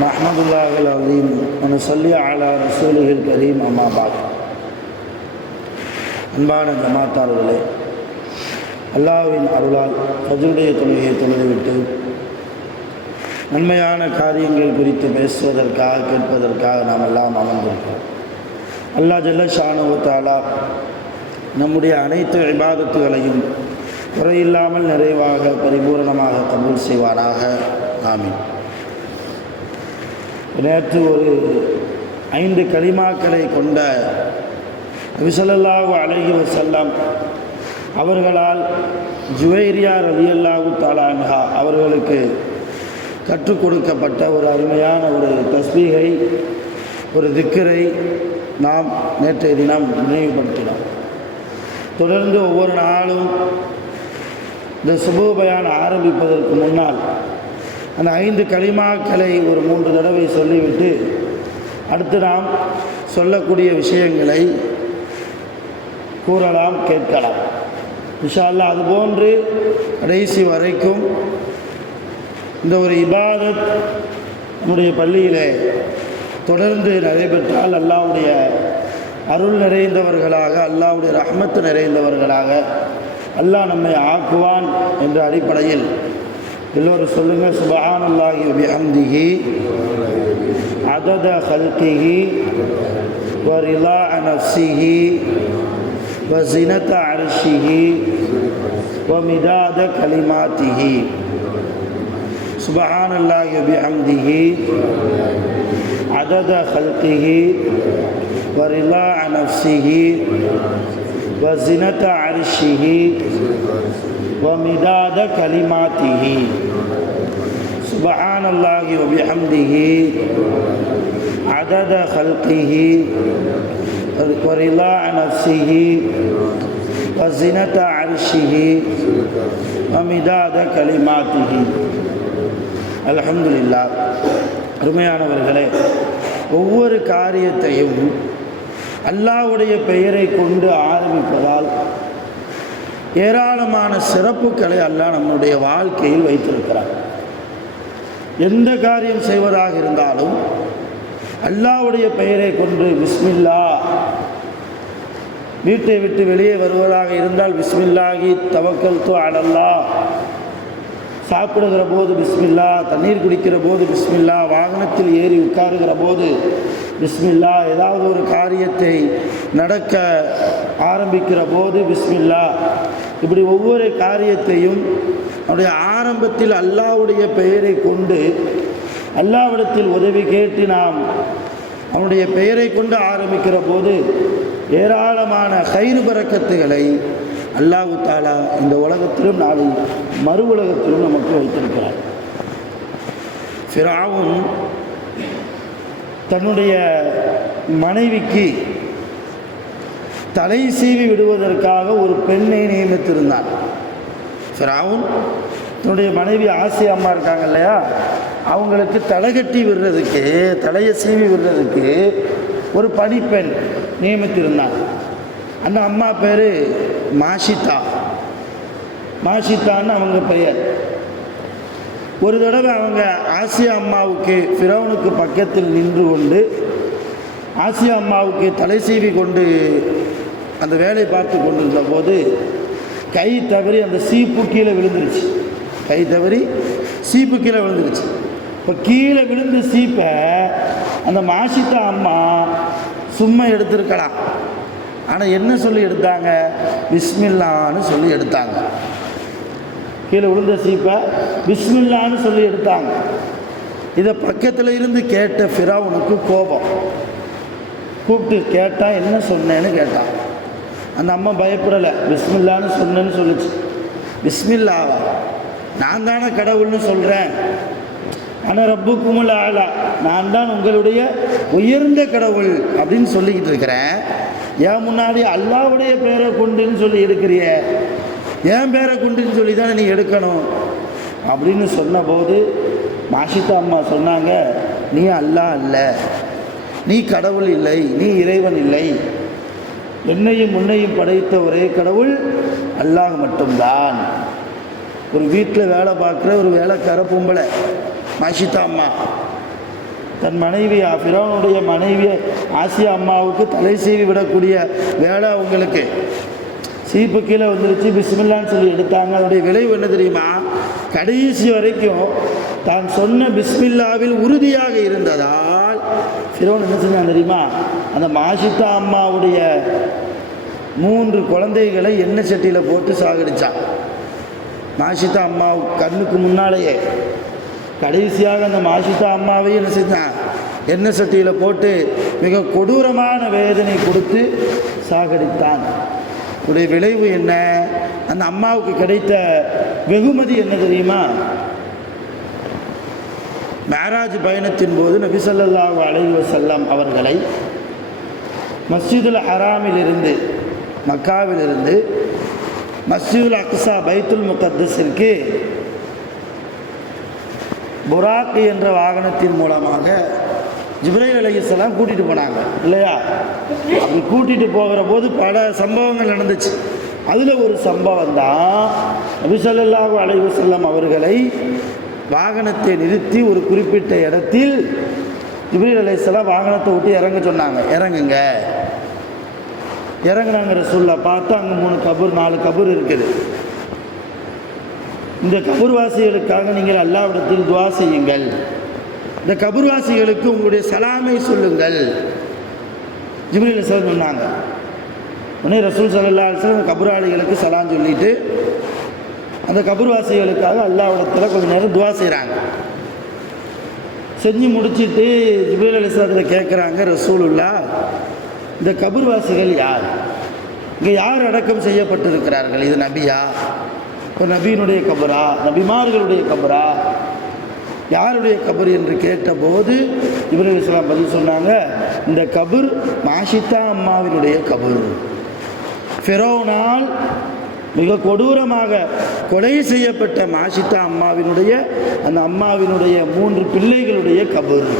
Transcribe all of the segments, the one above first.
நஹ்மதுல்லாஹில் அலீம் வனுஸல்லி அலா ரசூலிஹில் கரீம் அம்மா பாத். அன்பான ஜமாத்தார்களே, அல்லாஹ்வின் அருளால் ஃபஜ்ருடைய தொழுகையை தொழுதுவிட்டு நன்மையான காரியங்கள் குறித்து பேசுவதற்காக கேட்பதற்காக நாம் எல்லாம் அமர்ந்திருக்கிறோம். அல்லாஹ் ஜல்ல ஷானுஹு தஆலா நம்முடைய அனைத்து இபாதத்துகளையும் குறையில்லாமல் நிறைவாக பரிபூரணமாக கபூல் செய்வானாக. ஆமீன். நேற்று ஒரு 5 கலிமாக்களை கொண்ட நபி ஸல்லல்லாஹு அலைஹி வஸல்லம் அவர்களால் ஜுவைரியா ரலியல்லாஹு தஆலா அன்ஹா அவர்களுக்கு கற்றுக் கொடுக்கப்பட்ட ஒரு அருமையான ஒரு தஸ்பீகை, ஒரு திக்ரை நாம் நேற்றைய தினம் நினைவுபடுத்தினோம். தொடர்ந்து ஒவ்வொரு நாளும் இந்த சுபஹ் பயான் ஆரம்பிப்பதற்கு முன்னால் அந்த 5 கலிமாக்களை ஒரு 3 தடவை சொல்லிவிட்டு அடுத்து நாம் சொல்லக்கூடிய விஷயங்களை கூறலாம், கேட்கலாம். இன்ஷா அல்லாஹ் அதுபோன்று கடைசி வரைக்கும் இந்த ஒரு இபாதத் நம்முடைய பள்ளியிலே தொடர்ந்து நடைபெற்றால் அல்லாஹ்வுடைய அருள் நிறைந்தவர்களாக, அல்லாஹ்வுடைய ரஹ்மத் நிறைந்தவர்களாக அல்லாஹ் நம்மை ஆக்குவான் என்ற அடிப்படையில் எல்லோரும் சொல்லுங்கள். சுப்ஹானல்லாஹி வ பிஹம்திஹி அதத ஹல்கிஹி வ ரிலா நஃப்ஸிஹி வ ஸினத அர்ஷிஹி வ மிதாத கலிமாத்திஹி. சுப்ஹானல்லாஹி வ பிஹம்திஹி அதத ஹல்கிஹி வ ரிலா நஃப்ஸிஹி வ ஸினத அர்ஷிஹி ومداد كلماته. سبحان الله وبحمده عدد خلقه ورضاء نفسه وزنة عرشه ومداد كلماته. الحمد لله. அருமையானவர்களே, ஒவ்வொரு காரியத்தையும் அல்லாஹ்வுடைய பெயரை கொண்டு ஆரம்பிப்பதால் ஏராளமான சிறப்புகளை அல்லாஹ் நம்முடைய வாழ்க்கையில் வைத்திருக்கிறார். எந்த காரியம் செய்வதாக இருந்தாலும் அல்லாஹ்வுடைய பெயரை கொண்டு பிஸ்மில்லா, வீட்டை விட்டு வெளியே வருவதாக இருந்தால் பிஸ்மில்லாஹி தவக்கல்து அலல்லாஹ், சாப்பிடுகிற போது பிஸ்மில்லா, தண்ணீர் குடிக்கிற போது பிஸ்மில்லா, வாகனத்தில் ஏறி உட்காருகிற போது பிஸ்மில்லா, ஏதாவது ஒரு காரியத்தை நடக்க ஆரம்பிக்கிற போது பிஸ்மில்லா, இப்படி ஒவ்வொரு காரியத்தையும் அவருடைய ஆரம்பத்தில் அல்லாஹ்வுடைய பெயரை கொண்டு அல்லாஹ்விடத்தில் உதவி கேட்டு நாம் அவனுடைய பெயரை கொண்டு ஆரம்பிக்கிற போது ஏராளமான கைரு பரக்கத்துகளை அல்லாஹ் தஆலா இந்த உலகத்திலும் நாளை மறு உலகத்திலும் நமக்கு வைத்திருக்கிறார். ஃபிரௌன் தன்னுடைய மனைவிக்கு தலை சீவி விடுவதற்காக ஒரு பெண்ணை நியமித்திருந்தான். ஃபிரௌன் தன்னுடைய மனைவி ஆசியா அம்மா இருக்காங்க இல்லையா, அவங்களுக்கு தலைகட்டி விடுறதுக்கு, தலையை சீவி விடுறதுக்கு ஒரு பணிப்பெண் நியமித்திருந்தான். அந்த அம்மா பேர் மாஷிதா. மாஷிதான்னு அவங்க பெயர். ஒரு தடவை அவங்க ஆசியா அம்மாவுக்கு, ஃபிரௌனுக்கு பக்கத்தில் நின்று கொண்டு ஆசியா அம்மாவுக்கு தலை சீவி கொண்டு அந்த வேலை பார்த்து கொண்டிருந்த போது கை தவறி அந்த சீப்பு கீழே விழுந்துருச்சு. கை தவறி சீப்பு கீழே விழுந்துருச்சு. இப்போ கீழே விழுந்து சீப்பை அந்த மாஷிதா அம்மா சும்மா எடுத்திருக்கலாம். ஆனால் என்ன சொல்லி எடுத்தாங்க? பிஸ்மில்லான்னு சொல்லி எடுத்தாங்க. கீழே விழுந்த சீப்பை பிஸ்மில்லான்னு சொல்லி எடுத்தாங்க. இதை பக்கத்தில் இருந்து கேட்ட ஃபிரௌனுக்கு கோபம். கூப்பிட்டு கேட்டால் என்ன சொன்னேன்னு கேட்டான். அந்த அம்மா பயப்படலை, பிஸ்மில்லான்னு சொன்னேன்னு சொல்லிச்சு. பிஸ்மில்லாவா? நான் தானே கடவுள்னு சொல்கிறேன், அன ரப்புக்குமுல் ஆலா, நான் தான் உங்களுடைய உயர்ந்த கடவுள் அப்படின்னு சொல்லிக்கிட்டு இருக்கிறேன். ஏன் முன்னாடி அல்லாவுடைய பேரை கொண்டுன்னு சொல்லி எடுக்கிறிய, ஏன் பேரை கொண்டுன்னு சொல்லி தானே நீ எடுக்கணும் அப்படின்னு சொன்னபோது மாஷிதா அம்மா சொன்னாங்க, நீ அல்லாஹ் அல்ல, நீ கடவுள் இல்லை, நீ இறைவன் இல்லை, என்னையும் முன்னையும் படைத்த ஒரே கடவுள் அல்லாஹ் மட்டும்தான். ஒரு வீட்டில் வேலை பார்க்குற ஒரு வேலைக்கார பொம்பளை மாஷிதா அம்மா தன் மனைவி ஃபிரௌனுடைய மனைவி ஆசியா அம்மாவுக்கு தலை சீவி விடக்கூடிய வேலை அவங்களுக்கு. சீப்பு கீழே வந்துருச்சு, பிஸ்மில்லான்னு சொல்லி எடுத்தாங்க. அதனுடைய விளைவு என்ன தெரியுமா? கடைசி வரைக்கும் தான் சொன்ன பிஸ்மில்லாவில் உறுதியாக இருந்ததால் ஃபிரௌன் என்ன செஞ்சான் தெரியுமா? அந்த மாஷிதா அம்மாவுடைய 3 குழந்தைகளை எண்ணெய் சட்டியில் போட்டு சாகடிச்சான். மாஷிதா அம்மா கண்ணுக்கு முன்னாலேயே கடைசியாக அந்த மாஷிதா அம்மாவையும் என்ன செஞ்சான்? எண்ணெய் சட்டியில் போட்டு மிக கொடூரமான வேதனை கொடுத்து சாகடித்தான். உடைய விளைவு என்ன? அந்த அம்மாவுக்கு கிடைத்த வெகுமதி என்ன தெரியுமா? மேராஜ் பயணத்தின் போது நபி ஸல்லல்லாஹு அலைஹி வஸல்லம் அவர்களை மஸ்ஜிதுல் ஹராமிலிருந்து, மக்காவிலிருந்து மஸ்ஜிதுல் அக்ஸா பைத்துல் முகத்தஸிற்கு புராக் என்ற வாகனத்தின் மூலமாக ஜிப்ரீல் அலைஹிஸ்ஸலாம் கூட்டிகிட்டு போனாங்க இல்லையா? அப்படி கூட்டிகிட்டு போகிற போது பல சம்பவங்கள் நடந்துச்சு. அதில் ஒரு சம்பவம் தான் நபி ஸல்லல்லாஹு அலைஹி வஸல்லம் அவர்களை வாகனத்தை நிறுத்தி ஒரு குறிப்பிட்ட இடத்தில் ஜிப்ரீல் அலைஹிஸ்ஸலாம் வாகனத்தை விட்டு இறங்க சொன்னாங்க. இறங்குங்க. இறங்குனாங்க. ரசூலுல்லாஹ் பார்த்தா அங்கே 3 கபூர் 4 கபூர் இருக்குது. இந்த கபூர்வாசிகளுக்காக நீங்கள் அல்லாஹ்விடத்தில் துஆ செய்யுங்கள். இந்த கபூர்வாசிகளுக்கு உங்களுடைய சலாமை சொல்லுங்கள். ஜிப்ரீல் அலைஹிஸ்ஸலாம் சொன்னாங்க. உடனே ரசூல் ஸல்லல்லாஹு அலைஹி வஸல்லம் கபூராளிகளுக்கு சலாம் சொல்லிட்டு அந்த கபூர்வாசிகளுக்காக அல்லாஹ்விடத்தில் கொஞ்சம் நேரம் துஆ செய்கிறாங்க. செஞ்சு முடிச்சுட்டு ஜிப்ரீல் அலைஹிஸ்ஸலாம் கேட்குறாங்க, ரசூலுல்லாஹ் இந்த கபூர்வாசிகள் யார்? இங்கே யார் அடக்கம் செய்யப்பட்டிருக்கிறார்கள்? இது நபியா? ஒரு நபியினுடைய கபரா? நபிமார்களுடைய கபரா? யாருடைய கபர் என்று கேட்டபோது ஜிப்ரீல் அலைஹிஸ்ஸலாம் பதில் சொன்னாங்க, இந்த கபர் மாஷிதா அம்மாவினுடைய கபர். ஃபிரௌனால் மிக கொடூரமாக கொலை செய்யப்பட்ட மாஷிதா அம்மாவினுடைய அந்த அம்மாவினுடைய 3 பிள்ளைகளுடைய கபர்.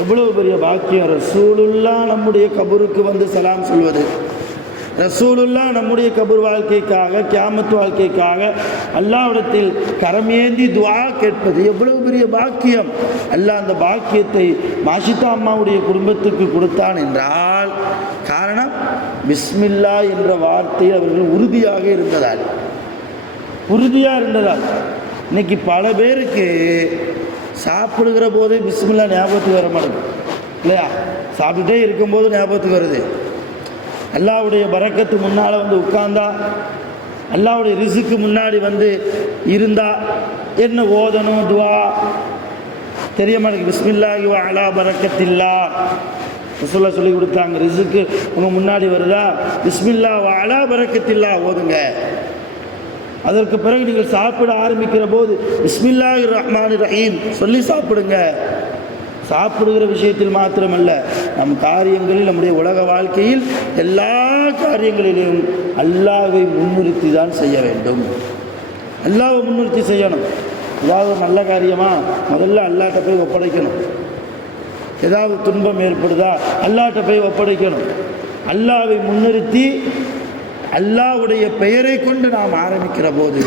எவ்வளவு பெரிய பாக்கியம்! ரசூலுல்லாஹ் நம்முடைய கபருக்கு வந்து சலாம் சொல்வது, ரசூலுல்லாஹ் நம்முடைய கபர் வாழ்க்கைக்காக, கியாமத் வாழ்க்கைக்காக அல்லாஹ்விடத்தில் கரமேந்தி துஆ கேட்பது எவ்வளவு பெரிய பாக்கியம்! அல்லாஹ் அந்த பாக்கியத்தை மாஷிதா அம்மாவுடைய குடும்பத்துக்கு கொடுத்தான் என்றால் காரணம் பிஸ்மில்லா என்ற வார்த்தையில் அவர்கள் உறுதியாக இருந்ததால். இன்னைக்கு பல பேருக்கு சாப்பிடுகிற போதே பிஸ்மில்லா ஞாபகத்துக்கு வர மாட்டேங்குது இல்லையா? சாப்பிட்டுட்டே இருக்கும்போது ஞாபகத்துக்கு வருது. அல்லாஹ்வுடைய பரக்கத்து முன்னால் வந்து உட்கார்ந்தா, அல்லாஹ்வுடைய ரிசுக்கு முன்னாடி வந்து இருந்தா என்ன ஓதணும் துஆ தெரிய மாட்டேங்குது. பிஸ்மில்லாஹி வ அலா பரக்கத்தில்லா ரசூலுல்லாஹ் சொல்லி கொடுத்தாங்க. ரிசுக்கு உங்கள் முன்னாடி வருதா, பிஸ்மில்லா வ அலா பரக்கத்தில்லா ஓதுங்க. அதற்கு பிறகு நீங்கள் சாப்பிட ஆரம்பிக்கிற போது பிஸ்மில்லாஹிர் ரஹ்மானிர் ரஹீம் சொல்லி சாப்பிடுங்க. சாப்பிடுகிற விஷயத்தில் மாத்திரமல்ல, நம் காரியங்களில், நம்முடைய உலக வாழ்க்கையில் எல்லா காரியங்களிலும் அல்லாஹ்வை முன்னிறுத்தி தான் செய்ய வேண்டும். அல்லாஹ்வை முன்னிறுத்தி செய்யணும். ஏதாவது நல்ல காரியமாக முதல்ல அல்லாஹ்ட்ட போய் ஒப்படைக்கணும். ஏதாவது துன்பம் ஏற்படுதா அல்லாஹ்ட்ட போய் ஒப்படைக்கணும். அல்லாஹ்வை முன்னிறுத்தி அல்லாஹ்வுடைய பெயரை கொண்டு நாம் ஆரம்பிக்கிற போது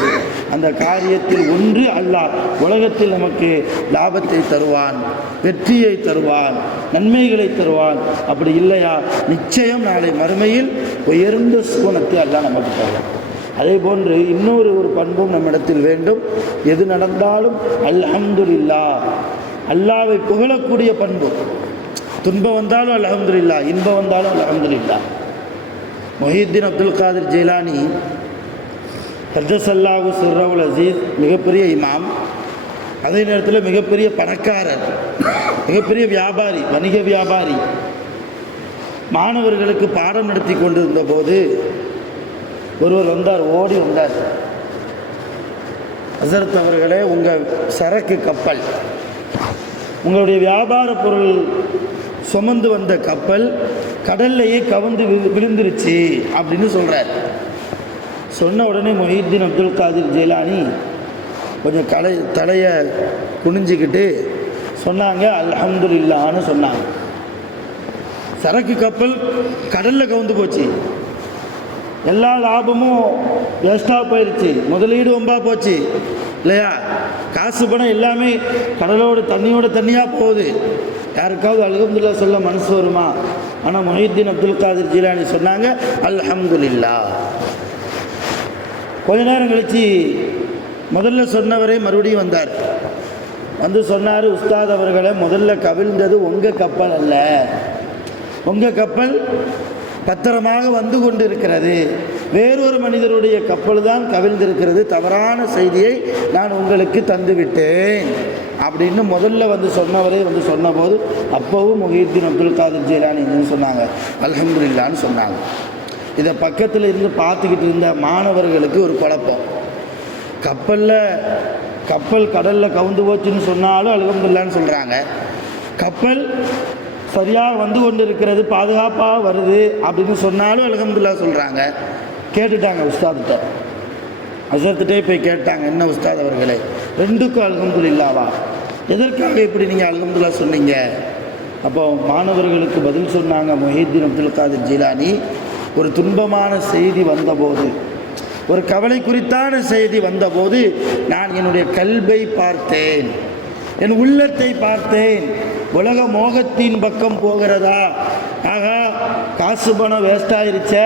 அந்த காரியத்தில் ஒன்று அல்லாஹ் உலகத்தில் நமக்கு லாபத்தை தருவான், வெற்றியை தருவான், நன்மைகளை தருவான். அப்படி இல்லையா நிச்சயம் நாளை மறுமையில் உயர்ந்த சுவனத்தை அல்லாஹ் நமக்கு தருவான். அதே போன்று இன்னொரு பண்பும் நம்மிடத்தில் வேண்டும். எது நடந்தாலும் அல்ஹம்துலில்லாஹ், அல்லாஹ்வை புகழக்கூடிய பண்பு. துன்பம் வந்தாலும் அல்ஹம்துலில்லாஹ், இன்பம் வந்தாலும் அல்ஹம்துலில்லாஹ். முஹியுத்தீன் அப்துல் காதிர் ஜெயிலானி கர்தஸல்லாஹு சிர்ரஹுல் அஸீஸ் மிகப்பெரிய இமாம், அதே நேரத்தில் மிகப்பெரிய பணக்காரர், மிகப்பெரிய வியாபாரி, வணிக வியாபாரி. மாணவர்களுக்கு பாடம் நடத்தி கொண்டிருந்த போது ஒருவர் வந்தார், ஓடி வந்தார். ஹஸரத் அவர்களே, உங்கள் சரக்கு கப்பல், உங்களுடைய வியாபார பொருள் சுமந்து வந்த கப்பல் கடல்லையே கவுந்து விழுந்துருச்சு அப்படின்னு சொல்கிறார். சொன்ன உடனே முஹியுத்தீன் அப்துல் காதிர் ஜீலானி கொஞ்சம் தலையை குனிஞ்சிக்கிட்டு சொன்னாங்க, அல்ஹம்துலில்லாஹ்னு சொன்னாங்க. சரக்கு கப்பல் கடலில் கவுந்து போச்சு, எல்லா லாபமும் வேஸ்ட்டாக போயிடுச்சு, முதலீடு ஒம்பா போச்சு இல்லையா? காசு பணம் எல்லாமே கடலோடு தண்ணியாக போகுது. யாருக்காவது அல்ஹம்துலில்லாஹ் சொல்ல மனசு வருமா? ஆனால் முஹியுத்தீன் அப்துல் காதிர் ஜீலானி சொன்னாங்க, அல்ஹம்துலில்லாஹ். கொஞ்ச நேரம் கழித்து முதல்ல சொன்னவரே மறுபடியும் வந்தார். வந்து சொன்னார், உஸ்தாத் அவர்களை, முதல்ல கவிழ்ந்தது உங்கள் கப்பல் அல்ல, உங்கள் கப்பல் பத்திரமாக வந்து கொண்டு இருக்கிறது, வேறொரு மனிதருடைய கப்பல் தான் கவிழ்ந்திருக்கிறது, தவறான செய்தியை நான் உங்களுக்கு தந்துவிட்டேன் அப்படின்னு முதல்ல வந்து சொன்னவரே வந்து சொன்னபோது அப்போவும் முஹியுத்தீன் அப்துல் காதிர் ஜீலானி சொன்னாங்க, அல்ஹம்துலில்லாஹ்னு சொன்னாங்க. இதை பக்கத்தில் இருந்து பார்த்துக்கிட்டு இருந்த மாணவர்களுக்கு ஒரு குழப்பம். கப்பல் கடலில் கவுந்து போச்சுன்னு சொன்னாலும் அல்ஹம்துலில்லாஹ்னு சொல்கிறாங்க, கப்பல் சரியாக வந்து கொண்டு இருக்கிறது, பாதுகாப்பாக வருது அப்படின்னு சொன்னாலும் அல்ஹம்துலில்லாஹ் சொல்கிறாங்க. கேட்டுட்டாங்க உஸ்தாத்கிட்ட, ஹஸரத்துட்டே போய் கேட்டாங்க, என்ன உஸ்தாத் அவர்களே, ரெண்டுக்கும் அல்ஹம்துலில்லாஹ்வா, எதற்காக இப்படி நீங்கள் அல்ஹம்துலில்லாஹ் சொன்னீங்க? அப்போ மாணவர்களுக்கு பதில் சொன்னாங்க முஹியுத்தீன் அப்துல் காதிர் ஜீலானி, ஒரு துன்பமான செய்தி வந்தபோது, ஒரு கவலை குறித்தான செய்தி வந்தபோது நான் என்னுடைய கல்பை பார்த்தேன், என் உள்ளத்தை பார்த்தேன். உலக மோகத்தின் பக்கம் போகிறதா, ஆகா காசு பணம் வேஸ்டாயிருச்சே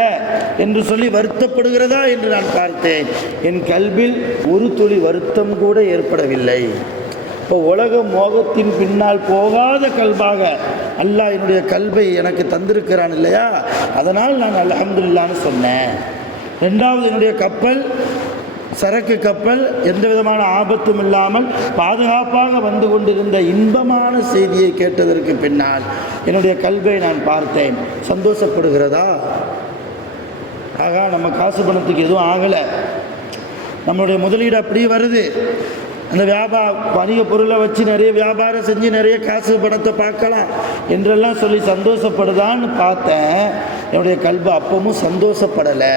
என்று சொல்லி வருத்தப்படுகிறதா என்று நான் பார்த்தேன். என் கல்பில் ஒரு துளி வருத்தம் கூட ஏற்படவில்லை. இப்போ உலக மோகத்தின் பின்னால் போகாத கல்பாக அல்லாஹ் என்னுடைய கல்பை எனக்கு தந்திருக்கிறான் இல்லையா, அதனால் நான் அல்ஹம்துலில்லாஹ்னு சொன்னேன். ரெண்டாவது, என்னுடைய கப்பல் சரக்கு கப்பல் எந்த விதமான ஆபத்தும் இல்லாமல் பாதுகாப்பாக வந்து கொண்டிருந்த இன்பமான செய்தியை கேட்டதற்கு பின்னால் என்னுடைய கல்பை நான் பார்த்தேன். சந்தோஷப்படுகிறதா? ஆகா, நம்ம காசு பணத்துக்கு எதுவும் ஆகலை, நம்மளுடைய முதலீடு அப்படியே வருது, அந்த வணிக பொருளை வச்சு நிறைய வியாபாரம் செஞ்சு நிறைய காசு பணத்தை பார்க்கலாம் என்றெல்லாம் சொல்லி சந்தோஷப்படுதான்னு பார்த்தேன். என்னுடைய கல்பு அப்பவும் சந்தோஷப்படலை.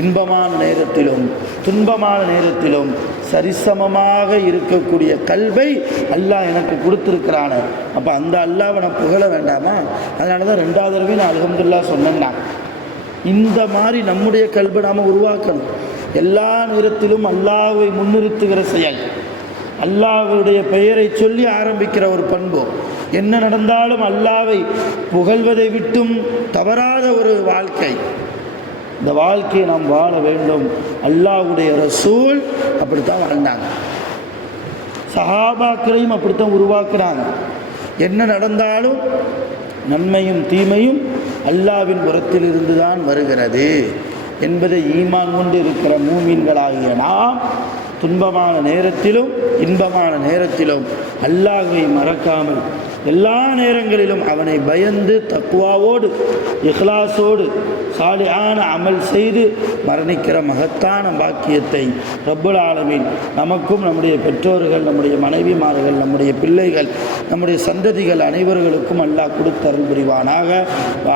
இன்பமான நேரத்திலும் துன்பமான நேரத்திலும் சரிசமமாக இருக்கக்கூடிய கல்வை அல்லாஹ் எனக்கு கொடுத்துருக்கிறான. அப்போ அந்த அல்லாஹ்வை நான் புகழ வேண்டாமா? அதனால தான் ரெண்டாவது தடவை நான் அல்ஹம்துலில்லாஹ் சொன்னேன்னா, இந்த மாதிரி நம்முடைய கல்வை நாம் உருவாக்கணும். எல்லா நேரத்திலும் அல்லாஹ்வை முன்னிறுத்துகிற செயல், அல்லாஹ்வுடைய பெயரை சொல்லி ஆரம்பிக்கிற ஒரு பண்பு, என்ன நடந்தாலும் அல்லாஹ்வை புகழ்வதை விட்டும் தவறாத ஒரு வாழ்க்கை, இந்த வாழ்க்கையை நாம் வாழ வேண்டும். அல்லாஹ்வுடைய ரசூல் அப்படித்தான் வாழ்ந்தாங்க, சஹாபாக்களையும் அப்படித்தான் உருவாக்குறாங்க. என்ன நடந்தாலும் நன்மையும் தீமையும் அல்லாஹ்வின் புறத்திலிருந்து தான் வருகிறது என்பதை ஈமான் கொண்டு இருக்கிற மூமின்களாகிய நாம் துன்பமான நேரத்திலும் இன்பமான நேரத்திலும் அல்லாஹ்வை மறக்காமல் எல்லா நேரங்களிலும் அவனை பயந்து தக்வாவோடு இஹ்லாஸோடு சாலிஹான அமல் செய்து மரணிக்கிற மகத்தான பாக்கியத்தை ரப்புல் ஆலமீன் நமக்கும் நம்முடைய பெற்றோர்கள், நம்முடைய மனைவிமார்கள், நம்முடைய பிள்ளைகள், நம்முடைய சந்ததிகள் அனைவர்களுக்கும் அல்லாஹ் கொடுத்தருள் புரிவானாக.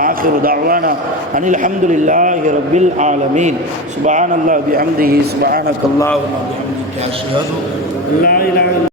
ஆகிரு தஅவானா அனில் ஹம்துலில்லாஹி ரப்பில் ஆலமீன். சுப்ஹானல்லாஹி வபிஹம்திஹி சுப்ஹானக்கல்லாஹும்ம வபிஹம்திக அஷ்ஹது அல்லா இலாஹா